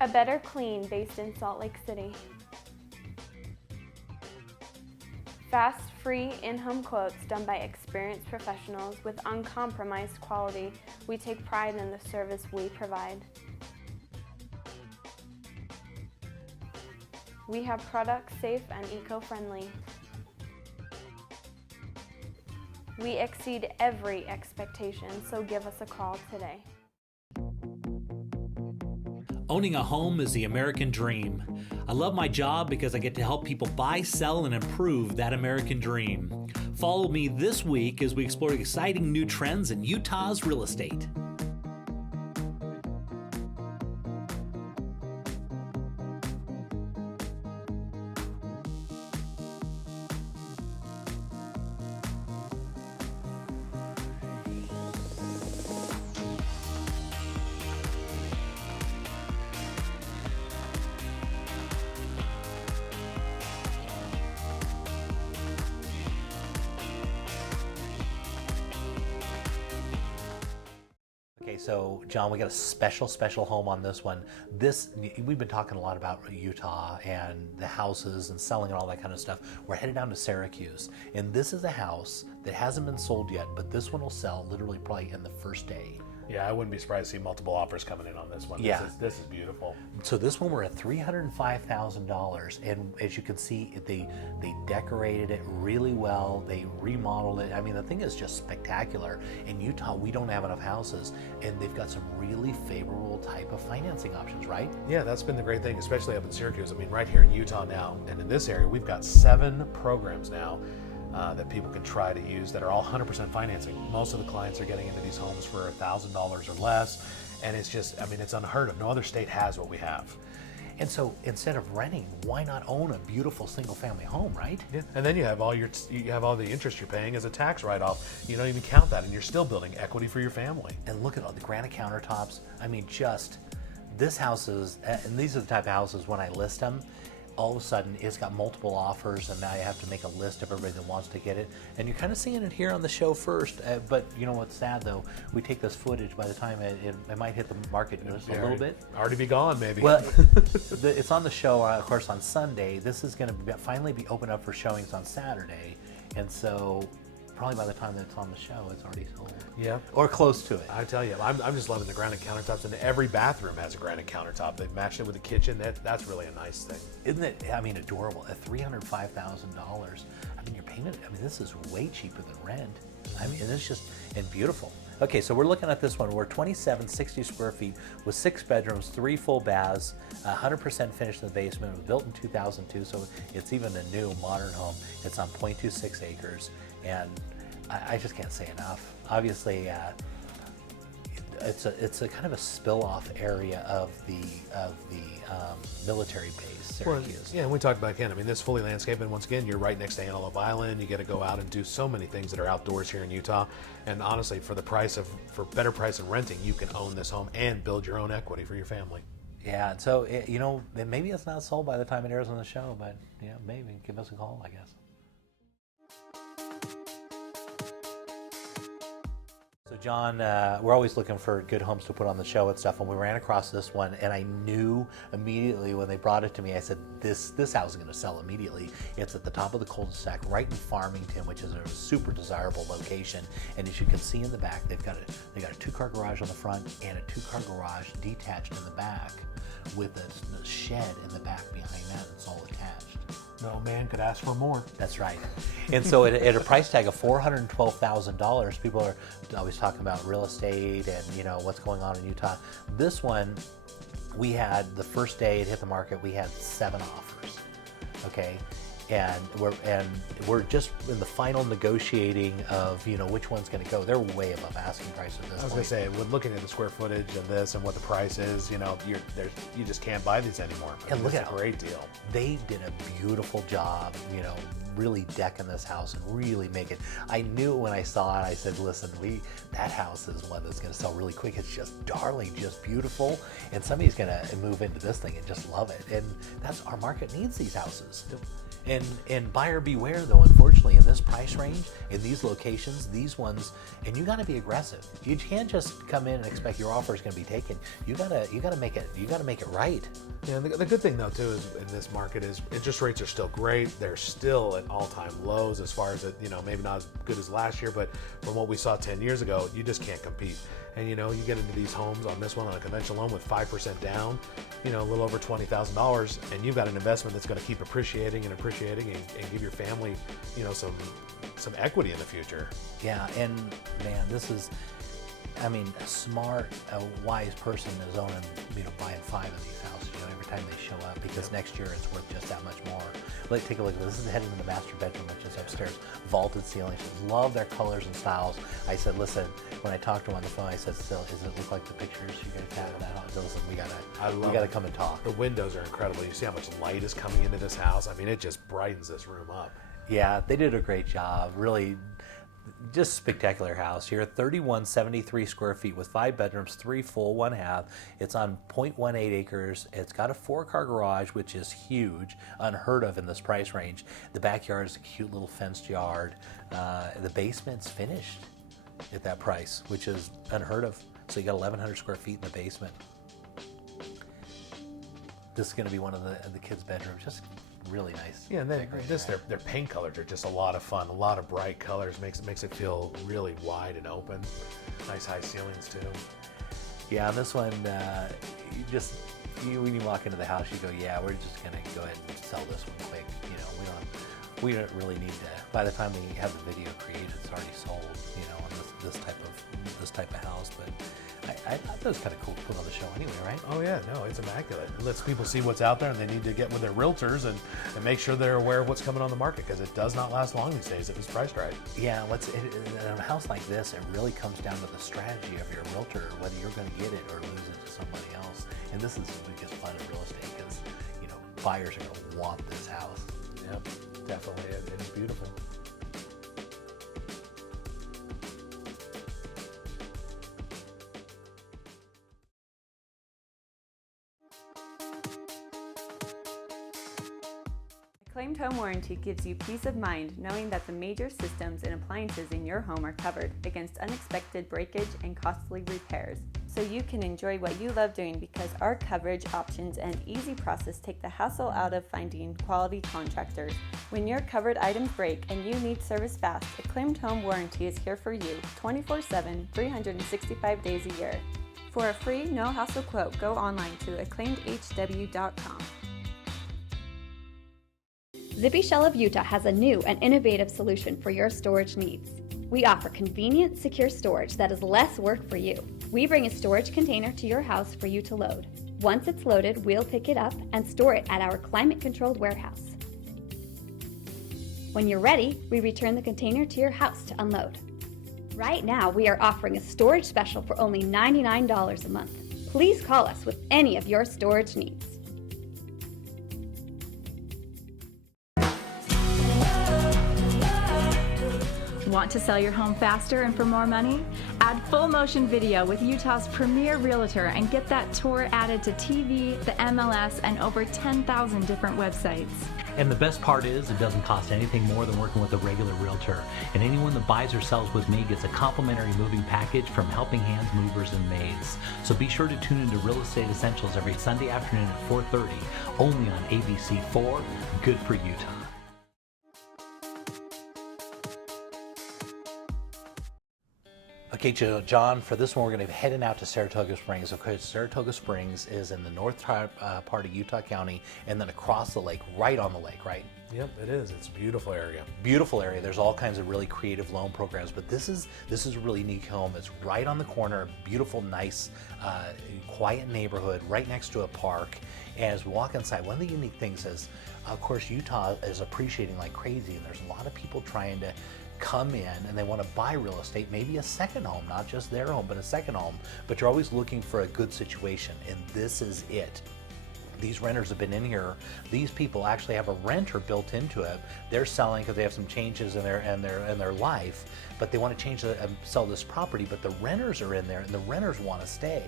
A Better Clean based in Salt Lake City. Fast, free, in-home quotes done by experienced professionals with uncompromised quality. We take pride in the service we provide. We have products safe and eco-friendly. We exceed every expectation, so give us a call today. Owning a home is the American dream. I love my job because I get to help people buy, sell, and improve that American dream. Follow me this week as we explore exciting new trends in Utah's real estate. Okay, so John, we got a special home on this one. We've been talking a lot about Utah and the houses and selling and all that kind of stuff. We're headed down to Syracuse, and this is a house that hasn't been sold yet, but this one will sell literally probably in the first day. Yeah, I wouldn't be surprised to see multiple offers coming in on this one. Yeah. This is beautiful. So this one we're at $305,000, and as you can see, they decorated it really well. They remodeled it. I mean, the thing is just spectacular. In Utah, we don't have enough houses, and they've got some really favorable type of financing options, right? Yeah, that's been the great thing, especially up in Syracuse. I mean, right here in Utah now, and in this area, we've got 7 programs now that people can try to use that are all 100% financing. Most of the clients are getting into these homes for $1,000 or less, and it's just, I mean, it's unheard of. No other state has what we have. And so instead of renting, why not own a beautiful single-family home, right? Yeah. And then you have all the interest you're paying as a tax write-off. You don't even count that, and you're still building equity for your family. And look at all the granite countertops. I mean, just this house is, and these are the type of houses when I list them, all of a sudden it's got multiple offers, and now you have to make a list of everybody that wants to get it. And you're kind of seeing it here on the show first, but you know what's sad though? We take this footage, by the time it might hit the market just a little bit. Already be gone, maybe. Well, it's on the show, of course, on Sunday. This is going to finally be open up for showings on Saturday, and so probably by the time that it's on the show, it's already sold. Yeah. Or close to it. I tell you, I'm just loving the granite countertops, and every bathroom has a granite countertop. They've matched it with the kitchen. That's really a nice thing. Isn't it, I mean, adorable? At $305,000, I mean, you're paying it, I mean, this is way cheaper than rent. I mean, it's just, and beautiful. Okay, so we're looking at this one. We're 2760 square feet with 6 bedrooms, 3 full baths, 100% finished in the basement. It was built in 2002, so it's even a new modern home. It's on 0.26 acres, and I just can't say enough. Obviously, it's a kind of a spill-off area of the military base, Syracuse. Well, yeah, and we talked about again. I mean, this fully landscaped, and once again, you're right next to Antelope Island. You get to go out and do so many things that are outdoors here in Utah. And honestly, for better price than renting, you can own this home and build your own equity for your family. Yeah, so you know, maybe it's not sold by the time it airs on the show, but yeah, maybe give us a call, I guess. So John, we're always looking for good homes to put on the show and stuff, and we ran across this one, and I knew immediately when they brought it to me, I said, this house is going to sell immediately. It's at the top of the cul-de-sac, right in Farmington, which is a super desirable location. And as you can see in the back, they got a 2-car garage on the front and a 2-car garage detached in the back with a shed in the back behind that. It's all attached. No man could ask for more. That's right. And so at a price tag of $412,000, people are always talking about real estate and, you know, what's going on in Utah. This one, we had the first day it hit the market, we had 7 offers. Okay. And we're just in the final negotiating of, you know, which one's going to go. They're way above asking price at this point. I was going to say, with looking at the square footage of this and what the price is, you know, you just can't buy these anymore. And look at a great deal. They did a beautiful job, you know, really deck in this house and really make it. I knew when I saw it, I said, listen, that house is one that's going to sell really quick. It's just darling, just beautiful. And somebody's going to move into this thing and just love it. And that's our market needs these houses. And buyer beware though, unfortunately, in this price range, in these locations, these ones, and you gotta be aggressive. You can't just come in and expect your offer is gonna be taken. You gotta make it right. Yeah, the good thing though too is in this market is interest rates are still great. They're still at all-time lows as far as it, maybe not as good as last year, but from what we saw 10 years ago, you just can't compete. And you get into these homes on this one on a conventional loan with 5% down, a little over $20,000, and you've got an investment that's going to keep appreciating and give your family, some equity in the future. Yeah, and man, this is, a smart, wise person is owning, buying 5 of these houses, every time they show up, because next year it's worth just that much more. Take a look at this. This is heading to the master bedroom, which is upstairs. Vaulted ceilings. Love their colors and styles. I said, listen, when I talked to him on the phone, I said, still, does it look like the pictures you guys have of that house? Listen, we gotta come and talk. The windows are incredible. You see how much light is coming into this house? It just brightens this room up. Yeah, they did a great job. Really, just spectacular house here. 3173 square feet with 5 bedrooms, 3 full, 1 half. It's on 0.18 acres. It's got a 4-car garage, which is huge, unheard of in this price range. The backyard is a cute little fenced yard. The basement's finished at that price, which is unheard of. So you got 1,100 square feet in the basement. This is going to be one of the kids' bedrooms. Just really nice. Yeah, and then their paint colors are just a lot of fun. A lot of bright colors makes it feel really wide and open. Nice high ceilings too. Yeah, on this one, when you walk into the house, you go, yeah, we're just gonna go ahead and sell this one quick. We don't really need to. By the time we have the video created, it's already sold. On this type of house, but. I thought that was kind of cool to put on the show anyway, right? Oh yeah, no, it's immaculate. It lets people see what's out there, and they need to get with their realtors and make sure they're aware of what's coming on the market, because it does not last long these days if it's priced right. Yeah, in a house like this, it really comes down to the strategy of your realtor, whether you're going to get it or lose it to somebody else. And this is the biggest fun in real estate, because buyers are going to want this house. Yep, definitely. It's beautiful. Acclaimed Home Warranty gives you peace of mind knowing that the major systems and appliances in your home are covered against unexpected breakage and costly repairs. So you can enjoy what you love doing, because our coverage options and easy process take the hassle out of finding quality contractors. When your covered items break and you need service fast, Acclaimed Home Warranty is here for you 24/7, 365 days a year. For a free, no-hassle quote, go online to acclaimedhw.com. Zippy Shell of Utah has a new and innovative solution for your storage needs. We offer convenient, secure storage that is less work for you. We bring a storage container to your house for you to load. Once it's loaded, we'll pick it up and store it at our climate-controlled warehouse. When you're ready, we return the container to your house to unload. Right now, we are offering a storage special for only $99 a month. Please call us with any of your storage needs. Want to sell your home faster and for more money? Add full motion video with Utah's premier realtor and get that tour added to TV, the MLS, and over 10,000 different websites. And the best part is it doesn't cost anything more than working with a regular realtor. And anyone that buys or sells with me gets a complimentary moving package from Helping Hands Movers and Maids. So be sure to tune into Real Estate Essentials every Sunday afternoon at 4:30, only on ABC4, good for Utah. Okay, John, for this one, we're going to be heading out to Saratoga Springs. Okay, Saratoga Springs is in the north part of Utah County, and then across the lake, right on the lake, right? Yep, it is. It's a beautiful area. Beautiful area. There's all kinds of really creative loan programs, but this is a really unique home. It's right on the corner, beautiful, nice, quiet neighborhood, right next to a park. And as we walk inside, one of the unique things is, of course, Utah is appreciating like crazy, and there's a lot of people trying to come in and they want to buy real estate, maybe a second home, not just their home, but a second home, but you're always looking for a good situation, and this is it. these renters have been in here. These people actually have a renter built into it. They're selling because they have some changes in their life, but they want to sell this property. But the renters are in there, and the renters want to stay.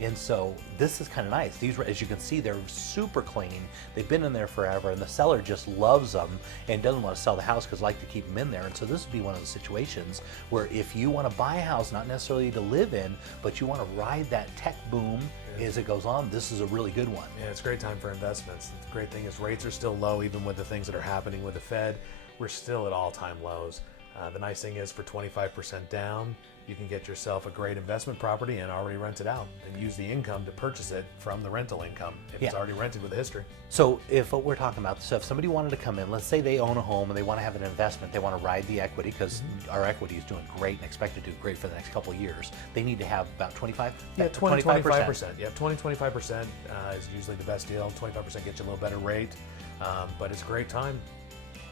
And so this is kind of nice. These, as you can see, they're super clean. They've been in there forever, and the seller just loves them and doesn't want to sell the house because like to keep them in there. And so this would be one of the situations where if you want to buy a house, not necessarily to live in, but you want to ride that tech boom as it goes on, this is a really good one. Yeah, it's a great time for investments. The great thing is rates are still low, even with the things that are happening with the Fed. We're still at all-time lows. The nice thing is for 25% down, you can get yourself a great investment property and already rent it out and use the income to purchase it from the rental income if it's already rented with a history. So if what we're talking about, so if somebody wanted to come in, let's say they own a home and they want to have an investment, they want to ride the equity because our equity is doing great and expected to do great for the next couple of years. They need to have about 25%. Yeah, 25%. Yeah, 25% is usually the best deal. 25% gets you a little better rate, but it's a great time.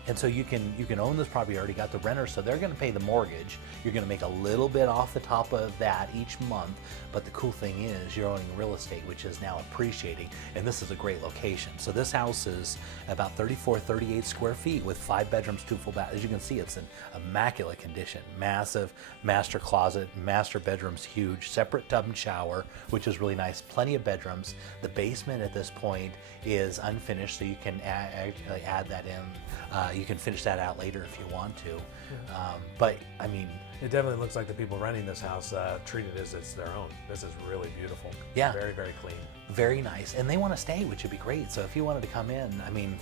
And so you can own this property, you already got the renter, so they're going to pay the mortgage. You're going to make a little bit off the top of that each month, but the cool thing is you're owning real estate, which is now appreciating, and this is a great location. So this house is about 38 square feet with 5 bedrooms, 2 full baths. As you can see, it's in immaculate condition. Massive master closet, master bedroom's huge, separate tub and shower, which is really nice. Plenty of bedrooms. The basement at this point is unfinished, so you can add that in. You can finish that out later if you want to. But I mean, it definitely looks like the people renting this house treat it as it's their own. This is really beautiful. Yeah. Very, very clean. Very nice. And they want to stay, which would be great. So if you wanted to come in, I mean,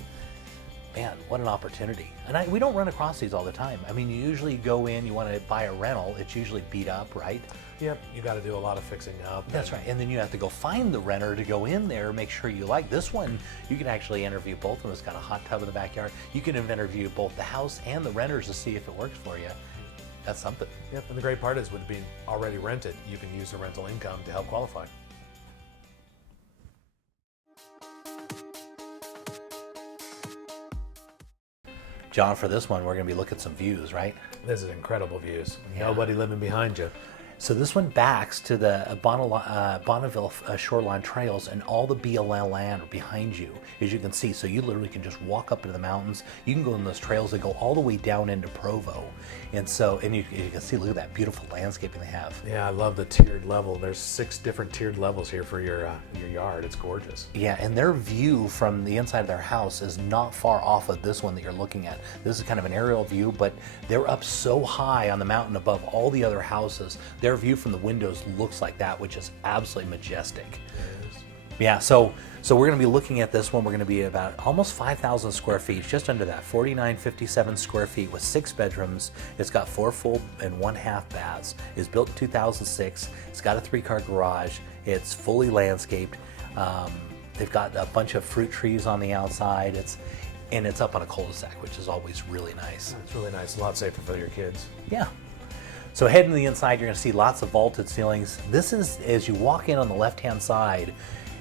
man, what an opportunity. And we don't run across these all the time. I mean, you usually go in, you want to buy a rental, it's usually beat up, right? Yep, you got to do a lot of fixing up. That's right. And then you have to go find the renter to go in there, make sure you like this one. You can actually interview both of them. It's got a hot tub in the backyard. You can interview both the house and the renters to see if it works for you. That's something. Yep, and the great part is with being already rented, you can use the rental income to help qualify. John, for this one, we're going to be looking at some views, right? This is incredible views. Yeah. Nobody living behind you. So this one backs to the Bonneville Shoreline Trails, and all the BLL land are behind you, as you can see. So you literally can just walk up into the mountains. You can go in those trails that go all the way down into Provo. And so, and you can see, look at that beautiful landscaping they have. Yeah, I love the tiered level. There's 6 different tiered levels here for your yard. It's gorgeous. Yeah, and their view from the inside of their house is not far off of this one that you're looking at. This is kind of an aerial view, but they're up so high on the mountain above all the other houses. Their view from the windows looks like that, which is absolutely majestic. It is. Yeah, so we're going to be looking at this one. We're going to be about almost 5,000 square feet, just under that, 4,957 square feet with 6 bedrooms. It's got 4 full and 1 half baths. It's built in 2006. It's got a 3-car garage. It's fully landscaped. They've got a bunch of fruit trees on the outside. It's up on a cul-de-sac, which is always really nice. It's really nice. A lot safer for your kids. Yeah. So heading to the inside, you're going to see lots of vaulted ceilings. This is, as you walk in on the left-hand side,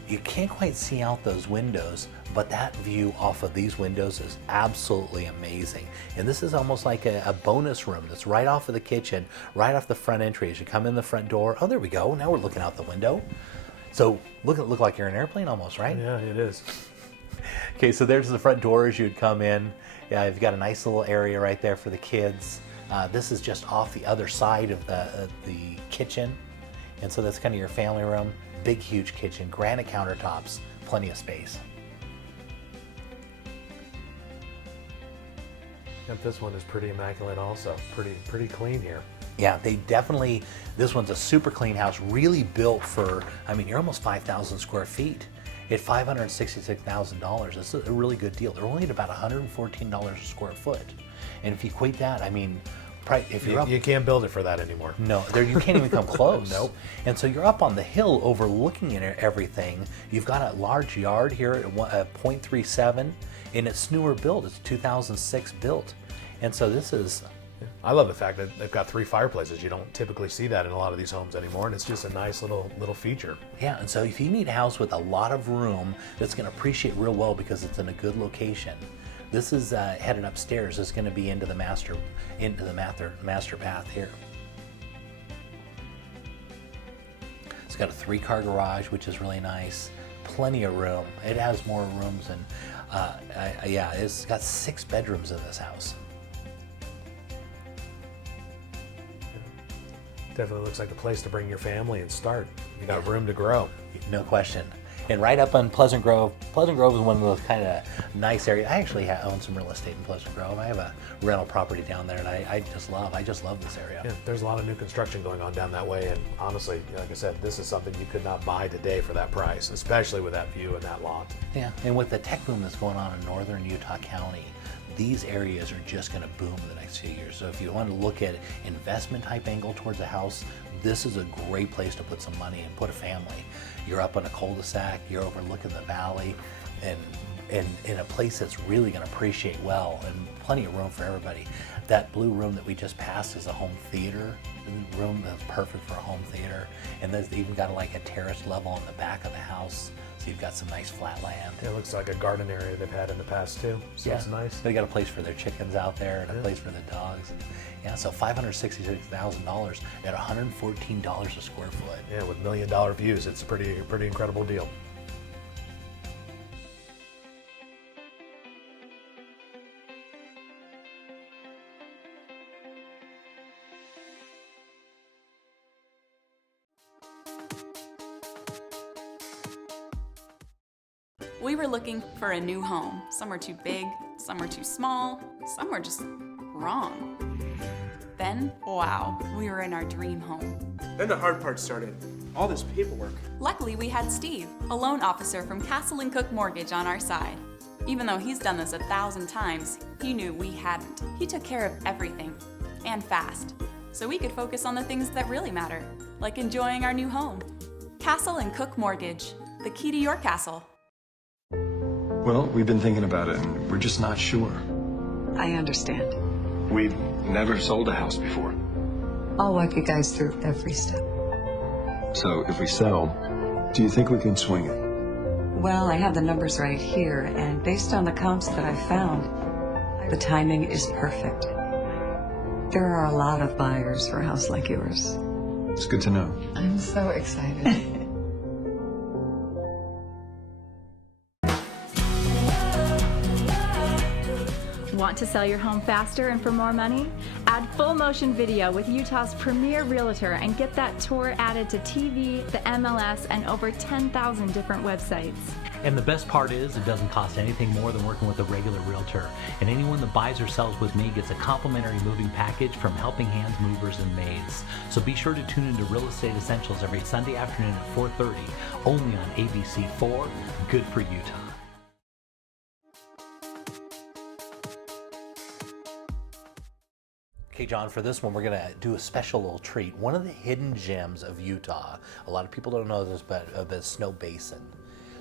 you can't quite see out those windows, but that view off of these windows is absolutely amazing. And this is almost like a bonus room that's right off of the kitchen, right off the front entry. As you come in the front door, oh, there we go. Now we're looking out the window. So look like you're in an airplane almost, right? Yeah, it is. Okay, so there's the front door as you'd come in. Yeah, you've got a nice little area right there for the kids. This is just off the other side of the kitchen, and so that's kind of your family room. Big, huge kitchen, granite countertops, plenty of space. Yep, this one is pretty immaculate also. Pretty clean here. Yeah, this one's a super clean house, really built for, I mean, you're almost 5,000 square feet. At $566,000, it's a really good deal. They're only at about $114 a square foot. And if you equate that, I mean, if you're up, you can't build it for that anymore. No, you can't even come close. Nope. And so you're up on the hill overlooking everything. You've got a large yard here at 0.37, and it's newer built. It's 2006 built. And so this is... I love the fact that they've got 3 fireplaces. You don't typically see that in a lot of these homes anymore, and it's just a nice little feature. Yeah, and so if you need a house with a lot of room that's going to appreciate real well because it's in a good location, this is headed upstairs. It's going to be into the master path here. It's got a 3-car garage, which is really nice. plenty of room. It has more rooms than, yeah, it's got 6 bedrooms in this house. Definitely looks like a place to bring your family and start. You got room to grow. No question. And right up on Pleasant Grove. Pleasant Grove is one of those kind of nice areas. I actually own some real estate in Pleasant Grove. I have a rental property down there, and I just love this area. Yeah, there's a lot of new construction going on down that way, and honestly, like I said, this is something you could not buy today for that price, especially with that view and that lot. Yeah, and with the tech boom that's going on in northern Utah County, these areas are just going to boom in the next few years. So if you want to look at investment type angle towards a house, this is a great place to put some money and put a family. You're up on a cul-de-sac, you're overlooking the valley, and in a place that's really going to appreciate well, and plenty of room for everybody. That blue room that we just passed is a home theater room that's perfect for a home theater, and there's even got like a terrace level on the back of the house, so you've got some nice flat land. It looks like a garden area they've had in the past too, so it's nice. They got a place for their chickens out there and a place for the dogs. And, yeah, so $566,000 at $114 a square foot. Yeah, with $1 million views, it's a pretty incredible deal. We were looking for a new home. Some were too big, some were too small, some were just wrong. Then, wow, we were in our dream home. Then the hard part started. All this paperwork. Luckily, we had Steve, a loan officer from Castle & Cook Mortgage, on our side. Even though he's done this 1,000 times, he knew we hadn't. He took care of everything, and fast, so we could focus on the things that really matter, like enjoying our new home. Castle & Cook Mortgage, the key to your castle. Well, we've been thinking about it, and we're just not sure. I understand. We've never sold a house before. I'll walk you guys through every step. So if we sell, do you think we can swing it? Well, I have the numbers right here, and based on the comps that I found, the timing is perfect. There are a lot of buyers for a house like yours. It's good to know. I'm so excited. Want to sell your home faster and for more money? Add full motion video with Utah's premier realtor and get that tour added to TV, the MLS, and over 10,000 different websites. And the best part is it doesn't cost anything more than working with a regular realtor. And anyone that buys or sells with me gets a complimentary moving package from Helping Hands Movers and Maids. So be sure to tune into Real Estate Essentials every Sunday afternoon at 4:30, only on ABC4, good for Utah. Okay, John, for this one, we're going to do a special little treat. One of the hidden gems of Utah, a lot of people don't know this, but the Snow Basin.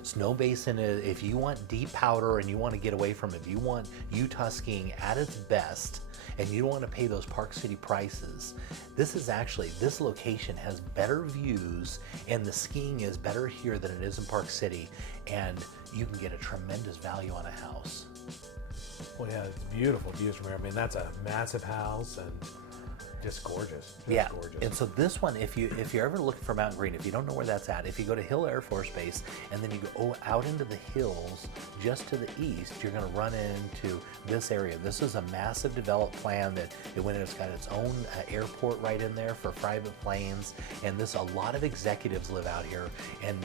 Snow Basin is, if you want deep powder and you want to get away from it, if you want Utah skiing at its best, and you don't want to pay those Park City prices, this location has better views, and the skiing is better here than it is in Park City, and you can get a tremendous value on a house. Well, yeah, it's beautiful views from here. I mean, that's a massive house and just gorgeous. Yeah, gorgeous. and so this one, if you're ever looking for Mountain Green, if you don't know where that's at, if you go to Hill Air Force Base and then you go out into the hills just to the east, you're going to run into this area. This is a massive developed plan that it's got its own airport right in there for private planes, and a lot of executives live out here. And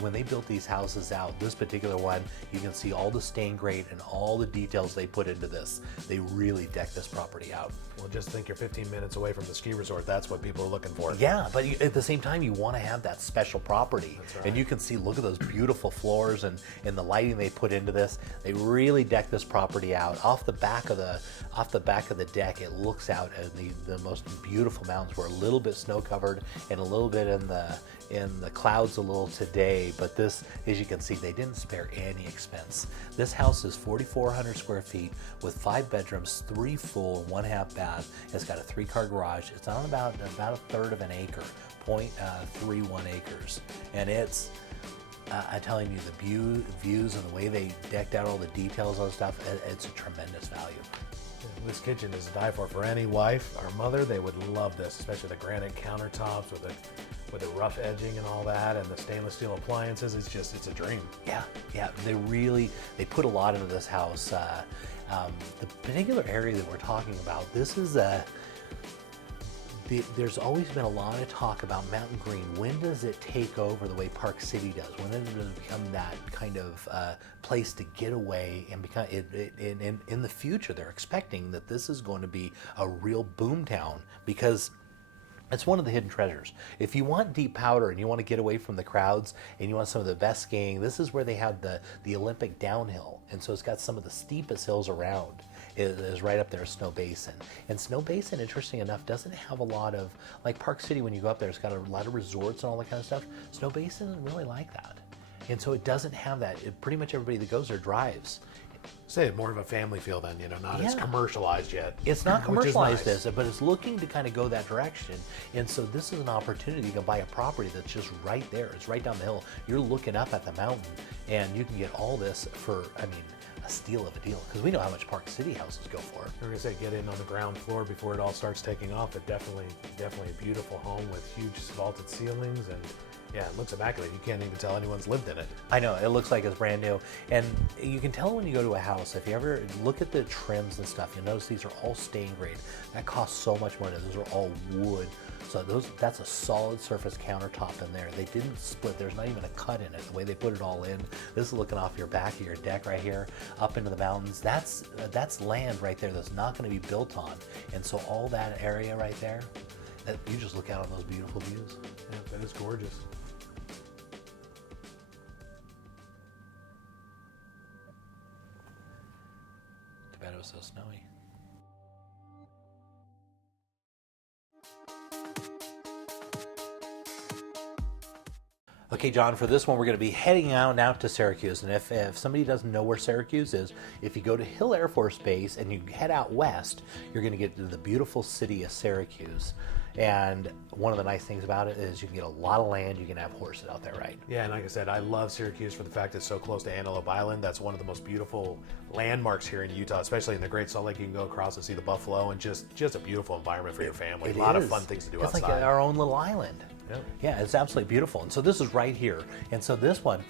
when they built these houses out, this particular one, you can see all the stain grade and all the details they put into this. They really decked this property out. Well, just think you're 15 minutes away from the ski resort. That's what people are looking for. Yeah, but at the same time, you want to have that special property. That's right. And you can see, look at those beautiful floors and the lighting they put into this. They really decked this property out. Off the back of the deck, it looks out at the most beautiful mountains. We're a little bit snow covered and a little bit in the clouds a little today, but this, as you can see, they didn't spare any expense. This house is 4,400 square feet with 5 bedrooms, 3 full and 1 half bath. It's got a 3-car garage. It's on about a third of an acre, 0.31 acres, and it's I'm telling you, the views and the way they decked out all the details on stuff, it's a tremendous value. This kitchen is a die for any wife or mother. They would love this, especially the granite countertops with the with the rough edging and all that, and the stainless steel appliances. It's a dream. Yeah, they put a lot into this house. The particular area that we're talking about, this is there's always been a lot of talk about Mountain Green. When does it take over the way Park City does? When does it become that kind of place to get away and become? In the future, they're expecting that this is going to be a real boom town because it's one of the hidden treasures. If you want deep powder and you want to get away from the crowds and you want some of the best skiing, this is where they have the Olympic downhill. And so it's got some of the steepest hills around. It is right up there, Snow Basin. And Snow Basin, interesting enough, doesn't have a lot of, like Park City, when you go up there, it's got a lot of resorts and all that kind of stuff. Snow Basin isn't really like that. And so it doesn't have that. Pretty much everybody that goes there drives. Say more of a family feel then, not as commercialized yet. It's not commercialized nice. but it's looking to kind of go that direction. And so this is an opportunity to buy a property that's just right there. It's right down the hill. You're looking up at the mountain and you can get all this for, a steal of a deal, because we know how much Park City houses go for. We're gonna say get in on the ground floor before it all starts taking off. But definitely a beautiful home with huge vaulted ceilings, and yeah, it looks immaculate. You can't even tell anyone's lived in it. I know, it looks like it's brand new. And you can tell when you go to a house, if you ever look at the trims and stuff, you'll notice these are all stain grade. That costs so much money. Those are all wood. So that's a solid surface countertop in there. They didn't split. There's not even a cut in it. The way they put it all in. This is looking off your back of your deck right here, up into the mountains. That's land right there that's not going to be built on. And so all that area right there, you just look out on those beautiful views. Yeah, that is gorgeous. Too bad it was so snowy. Okay, John, for this one, we're going to be heading out to Syracuse. And if somebody doesn't know where Syracuse is, if you go to Hill Air Force Base and you head out west, you're going to get to the beautiful city of Syracuse. And one of the nice things about it is you can get a lot of land. You can have horses out there, right? Yeah, and like I said, I love Syracuse for the fact it's so close to Antelope Island. That's one of the most beautiful landmarks here in Utah, especially in the Great Salt Lake. You can go across and see the buffalo, and just a beautiful environment for your family. A lot of fun things to do outside. It's like our own little island. Yeah, it's absolutely beautiful. And so this is right here. And so this one,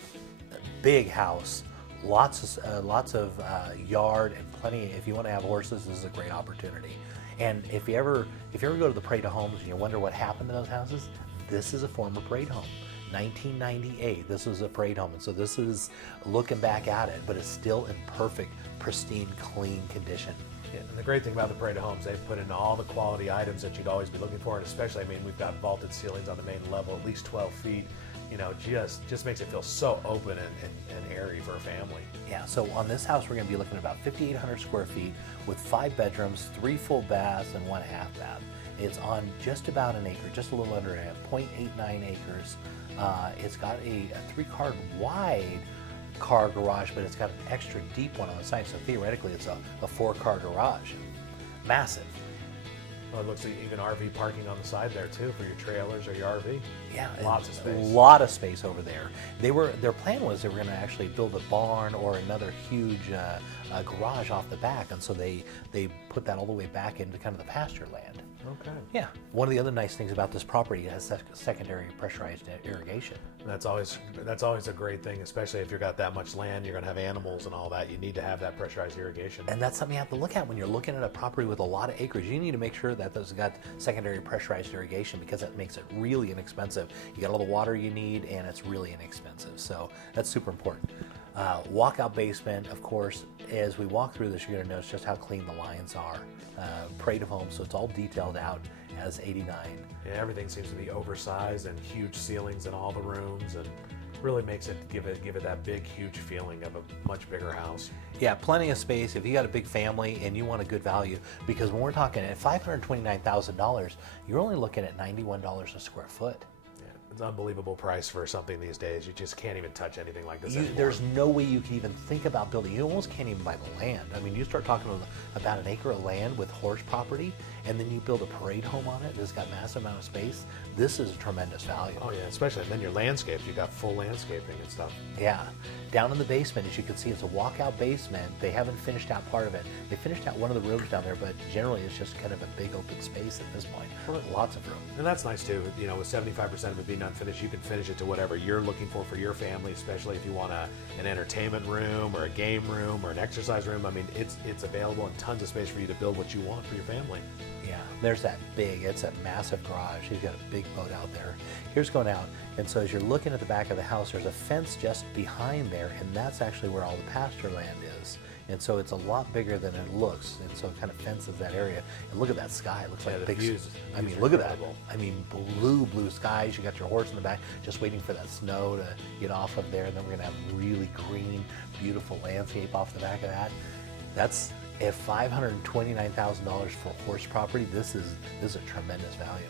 big house, lots of yard and plenty. If you want to have horses, this is a great opportunity. And if you ever go to the Parade of Homes and you wonder what happened to those houses, this is a former Parade home. 1998, this was a Parade home. And so this is looking back at it, but it's still in perfect, pristine, clean condition. Yeah, and the great thing about the Parade of Homes, they've put in all the quality items that you'd always be looking for, and especially, we've got vaulted ceilings on the main level, at least 12 feet. Just makes it feel so open and airy for a family. Yeah, so on this house, we're going to be looking at about 5,800 square feet with 5 bedrooms, 3 full baths, and 1 half bath. It's on just about an acre, just a little under 0.89 acres. It's got a 3-car wide car garage, but it's got an extra deep one on the side, so theoretically it's a 4-car garage. Massive. Well, it looks like even RV parking on the side there too for your trailers or your RV. Yeah, lots of space. A lot of space over there. Their plan was they were going to actually build a barn or another huge garage off the back, and so they put that all the way back into kind of the pasture land. Okay. Yeah. One of the other nice things about this property, it has secondary pressurized irrigation. That's always a great thing, especially if you've got that much land, you're going to have animals and all that. You need to have that pressurized irrigation. And that's something you have to look at when you're looking at a property with a lot of acreage. You need to make sure that it's got secondary pressurized irrigation, because that makes it really inexpensive. You get all the water you need, and it's really inexpensive. So that's super important. Walkout basement, of course. As we walk through this, you're going to notice just how clean the lines are. Parade of Homes, so it's all detailed out as 89. Yeah, everything seems to be oversized and huge ceilings in all the rooms, and really makes it give it that big, huge feeling of a much bigger house. Yeah, plenty of space if you got a big family and you want a good value, because when we're talking at $529,000, you're only looking at $91 a square foot. It's an unbelievable price for something these days. You just can't even touch anything like this anymore. There's no way you can even think about building. You almost can't even buy the land. I mean, you start talking about an acre of land with horse property, and then you build a parade home on it that's got massive amount of space. This is a tremendous value. Oh yeah, especially, and then your landscapes. You got full landscaping and stuff. Yeah. Down in the basement, as you can see, it's a walkout basement. They haven't finished out part of it. They finished out one of the rooms down there, but generally it's just kind of a big open space at this point. Lots of room. And that's nice too. You know, with 75% of it being unfinished, you can finish it to whatever you're looking for your family, especially if you want an entertainment room or a game room or an exercise room. I mean, it's available and tons of space for you to build what you want for your family. Yeah, there's that it's a massive garage. He's got a big boat out there. Here's going out. And so as you're looking at the back of the house, there's a fence just behind there, and that's actually where all the pasture land is. And so it's a lot bigger than it looks, and so it kind of fences that area. And look at that sky. It looks like a big. I mean, look at that. I mean, blue skies. You got your horse in the back, just waiting for that snow to get off of there, and then we're gonna have really green, beautiful landscape off the back of that. That's at $529,000 for horse property. This is a tremendous value.